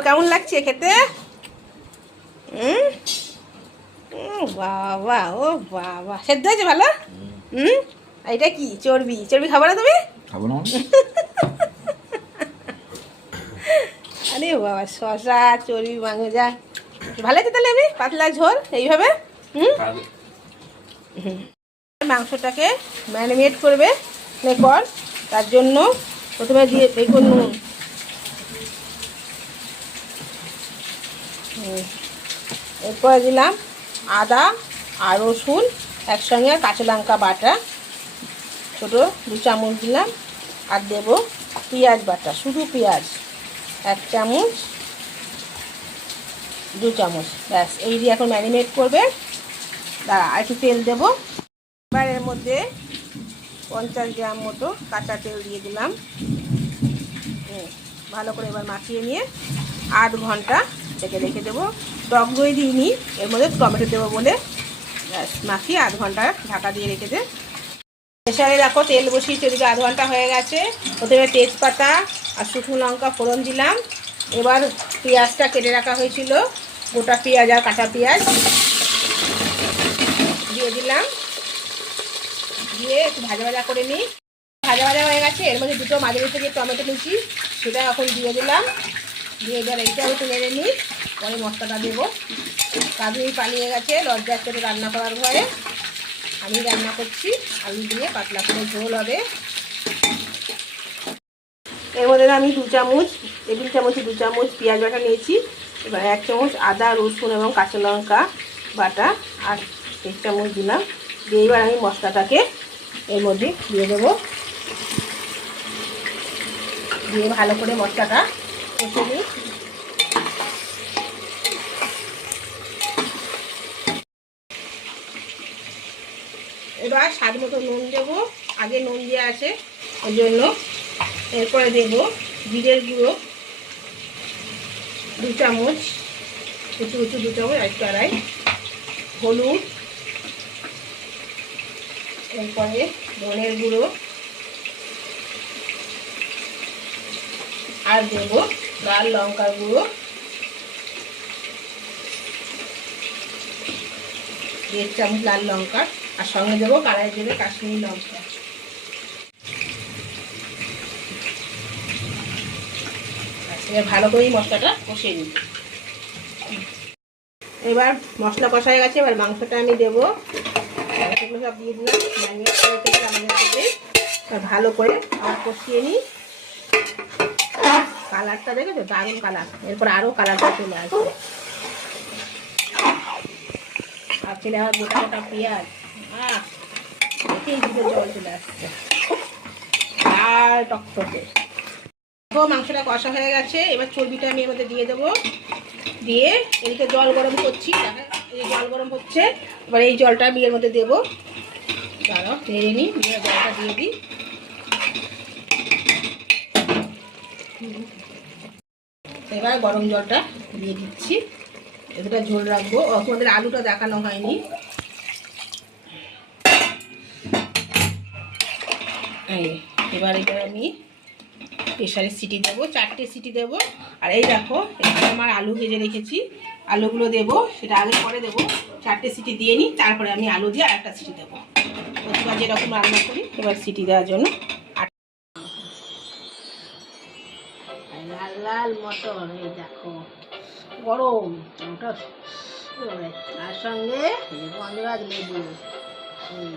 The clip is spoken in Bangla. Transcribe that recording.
কেমন লাগছে খেতে? বাবা ও বাবা। সেদ্ধ হয়েছে ভালো? হুম? এটা কি? চর্বি। চর্বি খাব না তুমি? খাব না মানে? আরে বাবা শশা চর্বি মাংজা ভালো আছে তাহলে আমি? পাতলা ঝোল এইভাবে? হুম? মাংসটাকে ম্যারিনেট করবে নে কর তার জন্য প্রথমে দিয়ে দেখুন নুন এরপরে দিলাম আদা আর রসুন একসঙ্গে আর কাঁচা লঙ্কা বাটা। ছোটো দু চামচ দিলাম আর দেব পেঁয়াজ বাটা, শুধু পেঁয়াজ। এক চামচ, দু চামচ, ব্যাস। এই দিয়ে এখন ম্যারিনেট করবে। দাঁড়া, আর একটু তেল দেবো। এবার এর মধ্যে পঞ্চাশ গ্রাম মতো কাঁচা তেল দিয়ে দিলাম। ভালো করে এবার মাখিয়ে নিয়ে আধ ঘণ্টা থেকে রেখে দেবো। টক দই দিইনি এর মধ্যে টমেটো দেবো বলে। মাখিয়ে আধ ঘণ্টা ঢাকা দিয়ে রেখে দে। প্রেশারে রাখো, তেল বসিয়েছি ওদিকে আধ ঘণ্টা হয়ে গেছে। প্রথমে তেজপাতা আর শুকনো লঙ্কা ফোড়ন দিলাম। এবার পেঁয়াজটা কেটে রাখা হয়েছিল। গোটা পেঁয়াজ আর কাঁচা পেঁয়াজ দিয়ে দিলাম। দিয়ে একটু ভাজা ভাজা করে নিই। ভাজা ভাজা হয়ে গেছে, এর মধ্যে দুটো মাঝে মধ্যে যে টমেটো নিচ্ছি সেটা এখন দিয়ে দিলাম। দিয়ে এবার এইটা একটু নেড়ে নিই, পরে মশলাটা দেবো। কাজুই পালিয়ে গেছে লজ্জা করে রান্না করার ভয়ে আমি রান্না করছি, আলু দিয়ে পাতলা করে ঝোল হবে। এর মধ্যে আমি দু চামচ, টেবিল চামচে, দু চামচ পেঁয়াজ বাটা নিয়েছি। এবার এক চামচ আদা, রসুন এবং কাঁচা লঙ্কা বাটা আর এক চামচ দিলাম। দিয়ে এবার আমি মশলাটাকে এর মধ্যে দিয়ে দেবো। দিয়ে ভালো করে মশলাটা নিই এবার স্বাদ মতো নুন দেবো। আগে নুন দেওয়া আছে ওই জন্য। এরপরে দেব জিরের গুঁড়ো, দু চামচ উঁচু উঁচু দু চামচ একটু আড়াই হলুদ। এরপরে ধনের গুঁড়ো। আর দেবো লাল লঙ্কা গুঁড়ো। দেড় চামচ লাল লঙ্কা। আর সঙ্গে দেবো কালাই দেবে কাশ্মীরি লঙ্কা। এবার ভালো করেই মশলাটা কষিয়ে নিই। এবার মশলা কষা হয়ে গেছে, এবার মাংসটা আমি দেবো। সব দিয়ে দিলাম। ভালো করে আবার কষিয়ে নিই। কালারটা দেখেছ? দারুণ কালার। এরপর আরও কালারটা চলে আসবে। আর চলে আবার গোটা গোটা পেঁয়াজ। দেখেই দুটো জল চলে আসছে। আর টকটকে দেখো, মাংসটা কষা হয়ে গেছে। এবার চর্বিটা আমি এর মধ্যে দিয়ে দেবো। দিয়ে এদিকে জল গরম করছি। এই জল গরম হচ্ছে। এবার এই জলটা আমি এর মধ্যে দেবো। দাঁড়াও, নেড়ে নিই। জলটা দিয়ে দিই। এবার গরম জলটা দিয়ে দিচ্ছি। এতটা ঝোল রাখব। তোমাদের আলুটা দেখানো হয়নি। এবার এবার আমি প্রেশারে সিটি দেবো, চারটে সিটি দেবো। আর এই দেখো, এখানে আমার আলু ভেজে রেখেছি। আলুগুলো দেবো, সেটা আগে পরে দেবো। চারটে সিটি দিয়ে নিই, তারপরে আমি আলু দিয়ে আরেকটা সিটি দেবো। প্রতিবার যেরকম রান্না করি, এবার সিটি দেওয়ার জন্য। লাল লাল মটন এই দেখো গরম ওটা তার সঙ্গে গন্ধরাজ লেবু এই।